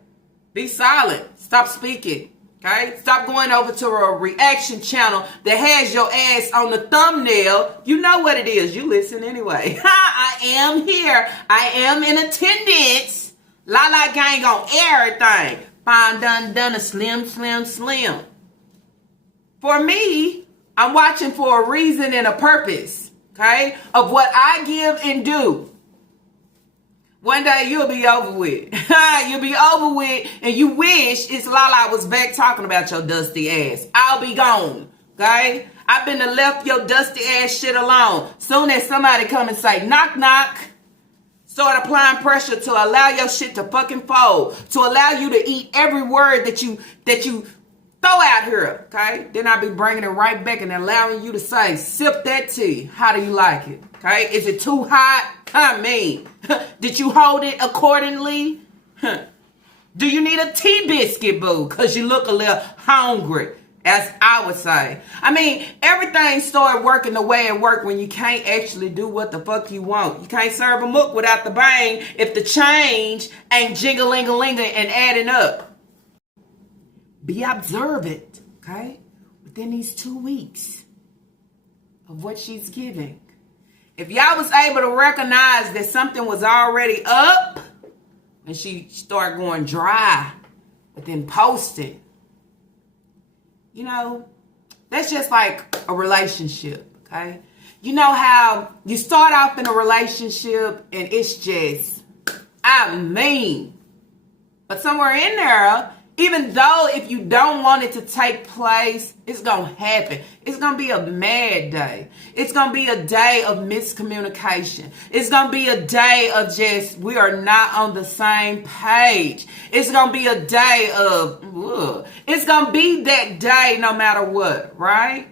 Be silent. Stop speaking. Okay? Stop going over to a reaction channel that has your ass on the thumbnail. You know what it is. You listen anyway. I am here. I am in attendance. Lala gang on everything. Fine, done, a slim. For me, I'm watching for a reason and a purpose. Okay? Of what I give and do. One day you'll be over with. You'll be over with, and you wish it's Lala was back talking about your dusty ass. I'll be gone, okay? I've been to left your dusty ass shit alone. Soon as somebody come and say, knock, knock, start applying pressure to allow your shit to fucking fold, to allow you to eat every word that you throw out here, okay? Then I'll be bringing it right back and allowing you to say, sip that tea. How do you like it, okay? Is it too hot? I mean, did you hold it accordingly? Do you need a tea biscuit, boo? Because you look a little hungry, as I would say. I mean, everything started working the way it worked when you can't actually do what the fuck you want. You can't serve a mook without the bang if the change ain't jingling-a-linging and adding up. Be observant, okay? Within these 2 weeks of what she's giving. If y'all was able to recognize that something was already up, and she started going dry, but then posted, you know, that's just like a relationship, okay? You know how you start off in a relationship and it's just, I mean, but somewhere in there, even though if you don't want it to take place, it's going to happen. It's going to be a mad day. It's going to be a day of miscommunication. It's going to be a day of just, we are not on the same page. It's going to be a day of, it's going to be that day no matter what, right?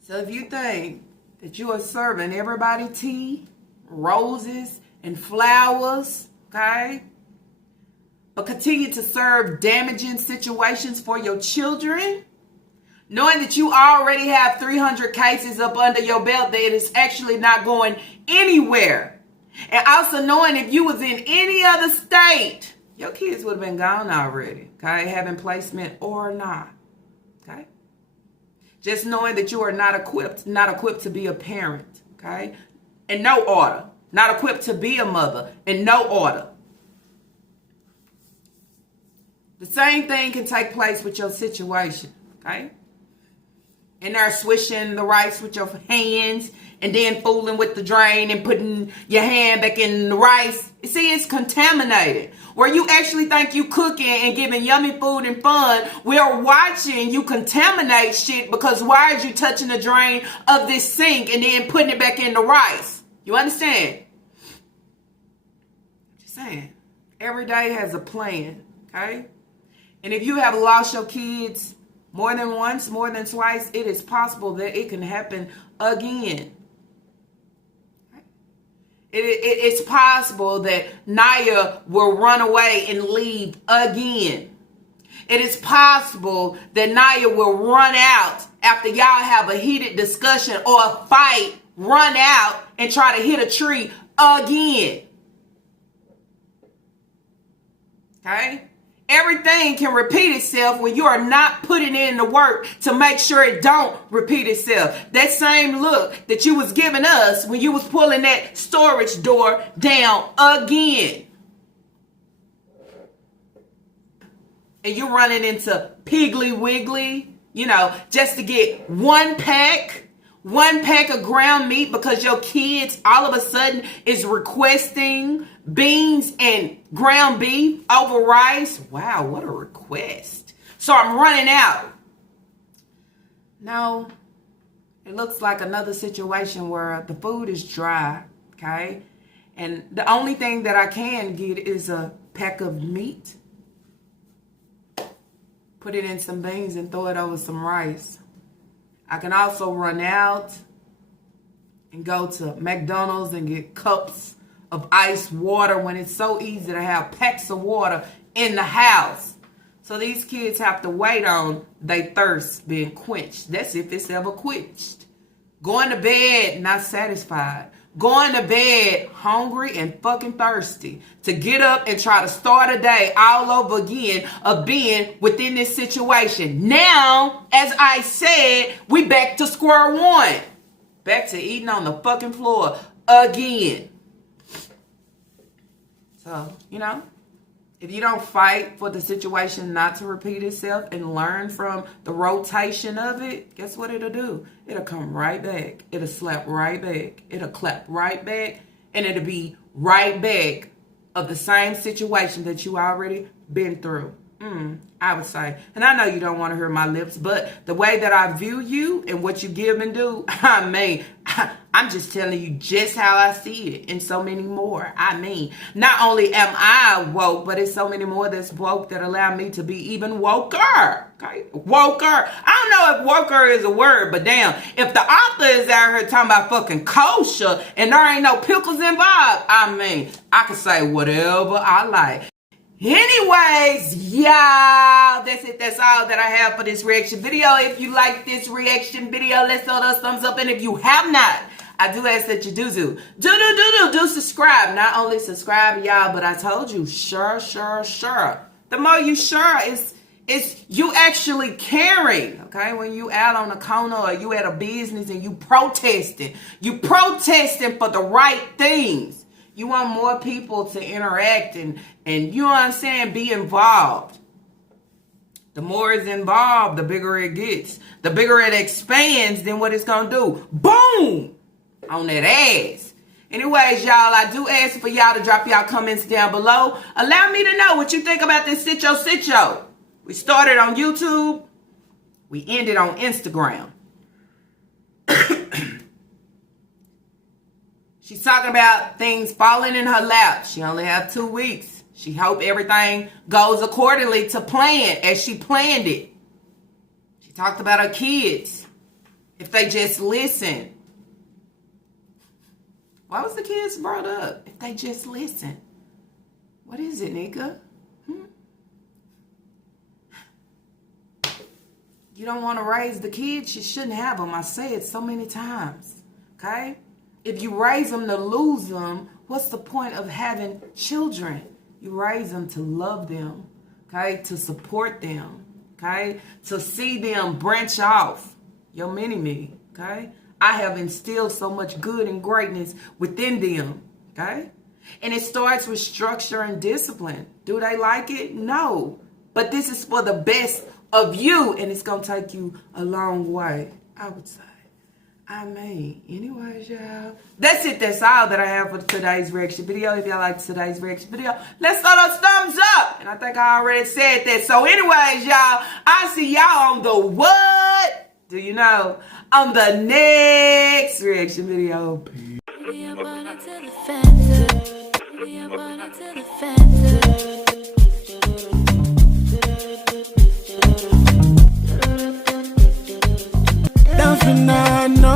So if you think that you are serving everybody tea, roses, and flowers, okay? But continue to serve damaging situations for your children, knowing that you already have 300 cases up under your belt that is actually not going anywhere. And also knowing if you was in any other state, your kids would have been gone already, okay? Having placement or not, okay? Just knowing that you are not equipped to be a parent, okay? In no order. Not equipped to be a mother in no order. The same thing can take place with your situation, okay? And they're swishing the rice with your hands and then fooling with the drain and putting your hand back in the rice. You see, it's contaminated. Where you actually think you cooking and giving yummy food and fun, we're watching you contaminate shit because why are you touching the drain of this sink and then putting it back in the rice? You understand? Just saying. Every day has a plan, okay? And if you have lost your kids more than once, more than twice, it is possible that it can happen again. It's possible that Naya will run away and leave again. It is possible that Naya will run out after y'all have a heated discussion or a fight, run out and try to hit a tree again. Okay? Everything can repeat itself when you are not putting in the work to make sure it don't repeat itself. That same look that you was giving us when you was pulling that storage door down again. And you're running into Piggly Wiggly, you know, just to get one pack of ground meat because your kids all of a sudden is requesting beans and ground beef over rice. Wow, what a request. So I'm running out. No, it looks like another situation where the food is dry, okay? And the only thing that I can get is a pack of meat. Put it in some beans and throw it over some rice. I can also run out and go to McDonald's and get cups of ice water when it's so easy to have packs of water in the house. So these kids have to wait on their thirst being quenched. That's if it's ever quenched. Going to bed not satisfied. Going to bed hungry and fucking thirsty to get up and try to start a day all over again of being within this situation. Now, as I said, we back to square one. Back to eating on the fucking floor again. So, you know, if you don't fight for the situation not to repeat itself and learn from the rotation of it, guess what it'll do? It'll come right back. It'll slap right back. It'll clap right back. And it'll be right back of the same situation that you already been through. I would say. And I know you don't want to hear my lips, but the way that I view you and what you give and do, I mean, I'm just telling you just how I see it, and so many more. I mean, not only am I woke, but it's so many more that's woke that allow me to be even woker. Okay? Woker. I don't know if woker is a word, but damn, if the author is out here talking about fucking kosher and there ain't no pickles involved, I mean, I can say whatever I like. Anyways, y'all, that's it. That's all that I have for this reaction video. If you like this reaction video, let's throw those thumbs up. And if you have not, I do ask that you do subscribe. Not only subscribe, y'all, but I told you, sure. The more you sure, it's you actually caring, okay? When you out on the corner or you at a business and you protesting for the right things. You want more people to interact and you know what I'm saying, be involved. The more it's involved, the bigger it gets. The bigger it expands, then what it's going to do? Boom! On that ass. Anyways, y'all, I do ask for y'all to drop y'all comments down below. Allow me to know what you think about this sitcho. We started on YouTube. We ended on Instagram. She's talking about things falling in her lap. She only have 2 weeks. She hope everything goes accordingly to plan as she planned it. She talked about her kids. If they just listen. Why was the kids brought up? If they just listen. What is it, nigga? You don't want to raise the kids, you shouldn't have them. I say it so many times. Okay? If you raise them to lose them, what's the point of having children? You raise them to love them, okay? To support them, okay? To see them branch off. Your mini-me, okay? I have instilled so much good and greatness within them, okay? And it starts with structure and discipline. Do they like it? No. But this is for the best of you, and it's going to take you a long way, I would say. I mean, anyways, y'all. That's it. That's all that I have for today's reaction video. If y'all like today's reaction video, let's throw those thumbs up. And I think I already said that. So anyways, y'all, I'll see y'all on the what? Do you know? On the next reaction video. Peace. Down for now, no.